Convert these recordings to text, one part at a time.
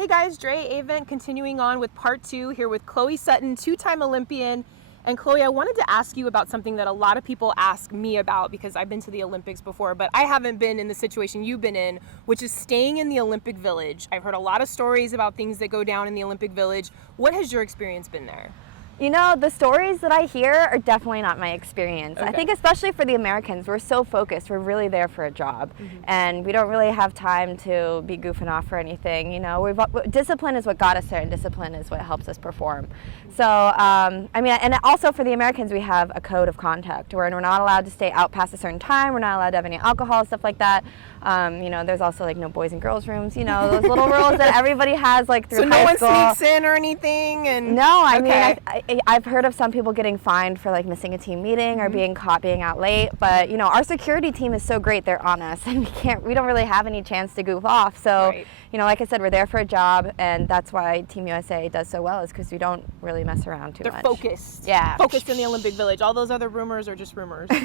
Hey guys, Drea Avent continuing on with part 2 here with Chloe Sutton, two-time Olympian. And Chloe, I wanted to ask you about something that a lot of people ask me about because I've been to the Olympics before, but I haven't been in the situation you've been in, which is staying in the Olympic Village. I've heard a lot of stories about things that go down in the Olympic Village. What has your experience been there? You know, the stories that I hear are definitely not my experience. Okay. I think especially for the Americans, we're so focused. We're really there for a job, and we don't really have time to be goofing off or anything. You know, discipline is what got us there, and discipline is what helps us perform. So, I mean, and also for the Americans, we have a code of conduct where we're not allowed to stay out past a certain time. We're not allowed to have any alcohol, stuff like that. You know, there's also like no boys and girls rooms. You know, those little rules that everybody has like through high school. So no one sneaks in or anything? And no, I okay. mean, I've heard of some people getting fined for like missing a team meeting or being caught being out late, but you know, our security team is so great, they're on us, and we don't really have any chance to goof off. So, Right. you know, like I said, we're there for a job, and that's why Team USA does so well, is because we don't really mess around too much. They're focused. Yeah. Focused in the Olympic Village. All those other rumors are just rumors. All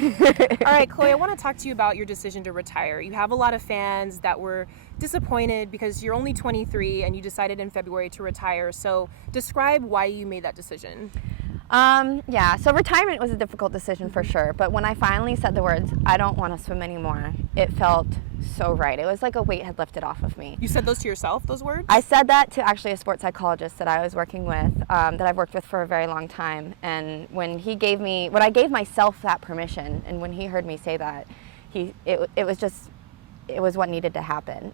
right, Chloe, I want to talk to you about your decision to retire. You have a lot of fans that were disappointed because you're only 23 and you decided in February to retire. So describe why you made that decision. Yeah, so retirement was a difficult decision for sure, but when I finally said the words, I don't want to swim anymore, it felt so right. It was like a weight had lifted off of me. You said those to yourself, those words? I said that to actually a sports psychologist that I was working with, that I've worked with for a very long time, and when I gave myself that permission, and when he heard me say that, it was what needed to happen.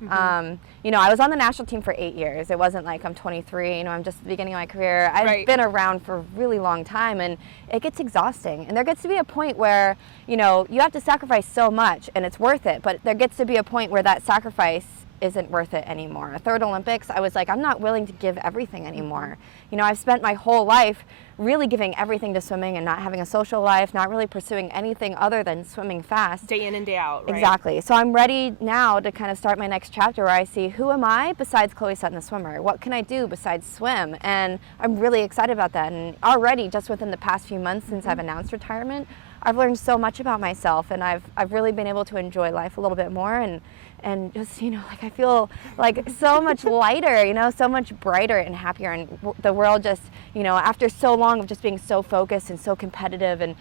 You know, I was on the national team for 8 years. It wasn't like I'm 23, you know, I'm just at the beginning of my career. I've been around for a really long time, and it gets exhausting. And there gets to be a point where, you know, you have to sacrifice so much and it's worth it, but there gets to be a point where that sacrifice isn't worth it anymore. Third Olympics, I was like, I'm not willing to give everything anymore. You know, I've spent my whole life really giving everything to swimming and not having a social life, not really pursuing anything other than swimming fast. Day in and day out, right? Exactly. So I'm ready now to kind of start my next chapter where I see, who am I besides Chloe Sutton, the swimmer? What can I do besides swim? And I'm really excited about that. And already, just within the past few months since I've announced retirement, I've learned so much about myself, and I've really been able to enjoy life a little bit more, and just, you know, like I feel like so much lighter, you know, so much brighter and happier, and the world just, you know, after so long of just being so focused and so competitive and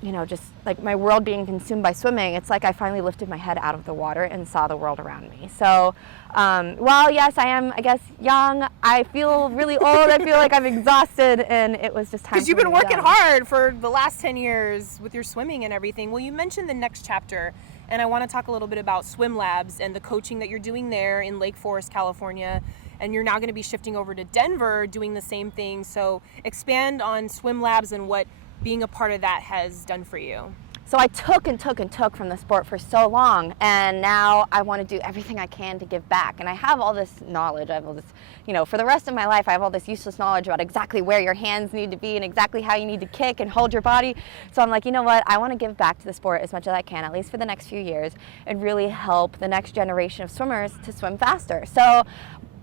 you know, just like my world being consumed by swimming, it's like I finally lifted my head out of the water and saw the world around me. So, while yes, I am, I guess, young, I feel really old, I feel like I'm exhausted, and it was just time. Because you've been working hard for the last 10 years with your swimming and everything. Well, you mentioned the next chapter, and I want to talk a little bit about swim labs and the coaching that you're doing there in Lake Forest, California. And you're now going to be shifting over to Denver doing the same thing. So expand on swim labs and what being a part of that has done for you. So I took from the sport for so long, and now I want to do everything I can to give back. And I have all this knowledge. I have all this, you know, for the rest of my life, I have all this useless knowledge about exactly where your hands need to be and exactly how you need to kick and hold your body. So I'm like, you know what? I want to give back to the sport as much as I can, at least for the next few years, and really help the next generation of swimmers to swim faster. So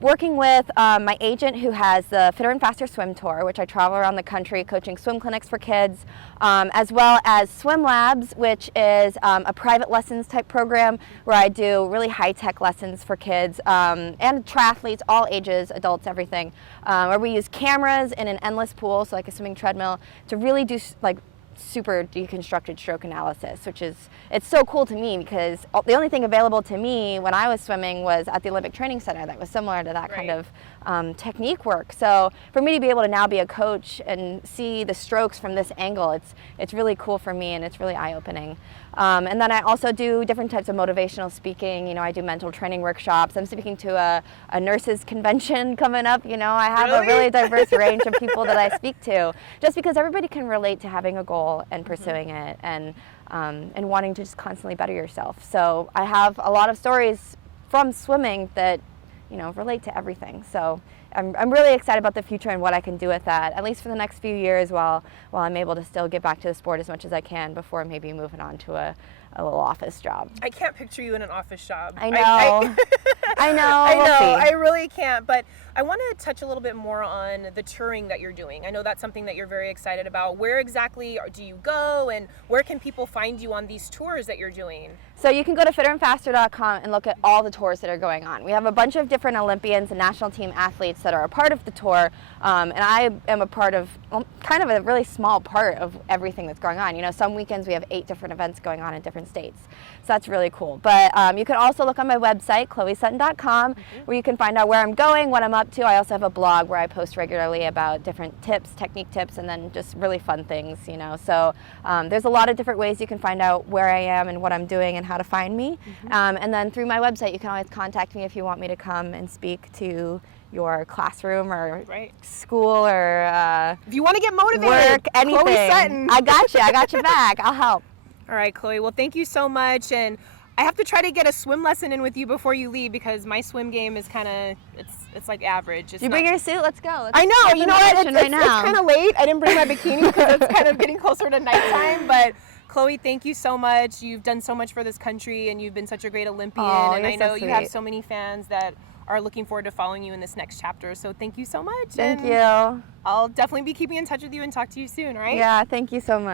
working with my agent, who has the Fitter and Faster Swim Tour, which I travel around the country coaching swim clinics for kids, as well as Swim Labs, which is a private lessons type program where I do really high-tech lessons for kids and triathletes, all ages, adults, everything, where we use cameras in an endless pool, so like a swimming treadmill, to really do like super deconstructed stroke analysis, which is, it's so cool to me because the only thing available to me when I was swimming was at the Olympic Training Center that was similar to that kind of technique work. So for me to be able to now be a coach and see the strokes from this angle, it's really cool for me, and it's really eye-opening. And then I also do different types of motivational speaking. You know, I do mental training workshops. I'm speaking to a nurses convention coming up. You know, I have a really diverse range of people that I speak to, just because everybody can relate to having a goal and pursuing it, and wanting to just constantly better yourself. So I have a lot of stories from swimming that, you know, relate to everything. So I'm really excited about the future and what I can do with that, at least for the next few years while I'm able to still get back to the sport as much as I can before maybe moving on to a little office job. I can't picture you in an office job. I know. I know. We'll see. I really can't. But I want to touch a little bit more on the touring that you're doing. I know that's something that you're very excited about. Where exactly do you go, and where can people find you on these tours that you're doing? So you can go to fitterandfaster.com and look at all the tours that are going on. We have a bunch of different Olympians and national team athletes that are a part of the tour, and I am a part of, kind of a really small part of everything that's going on. You know, some weekends we have 8 different events going on in different states. So that's really cool. But you can also look on my website, ChloeSutton.com, where you can find out where I'm going, what I'm up to. I also have a blog where I post regularly about different tips, technique tips, and then just really fun things, you know. So there's a lot of different ways you can find out where I am and what I'm doing and how to find me. And then through my website, you can always contact me if you want me to come and speak to your classroom or school or if you want to get motivated, work, anything. Chloe Sutton. I got you back. I'll help. All right, Chloe. Well, thank you so much. And I have to try to get a swim lesson in with you before you leave because my swim game is kind of, it's like average. It's you bring your suit? Let's go. I know. You know what? It's kind of late. I didn't bring my bikini because it's kind of getting closer to nighttime. But Chloe, thank you so much. You've done so much for this country, and you've been such a great Olympian. And I know you have so many fans that are looking forward to following you in this next chapter. So thank you so much. Thank you. I'll definitely be keeping in touch with you and talk to you soon, all right? Yeah, thank you so much.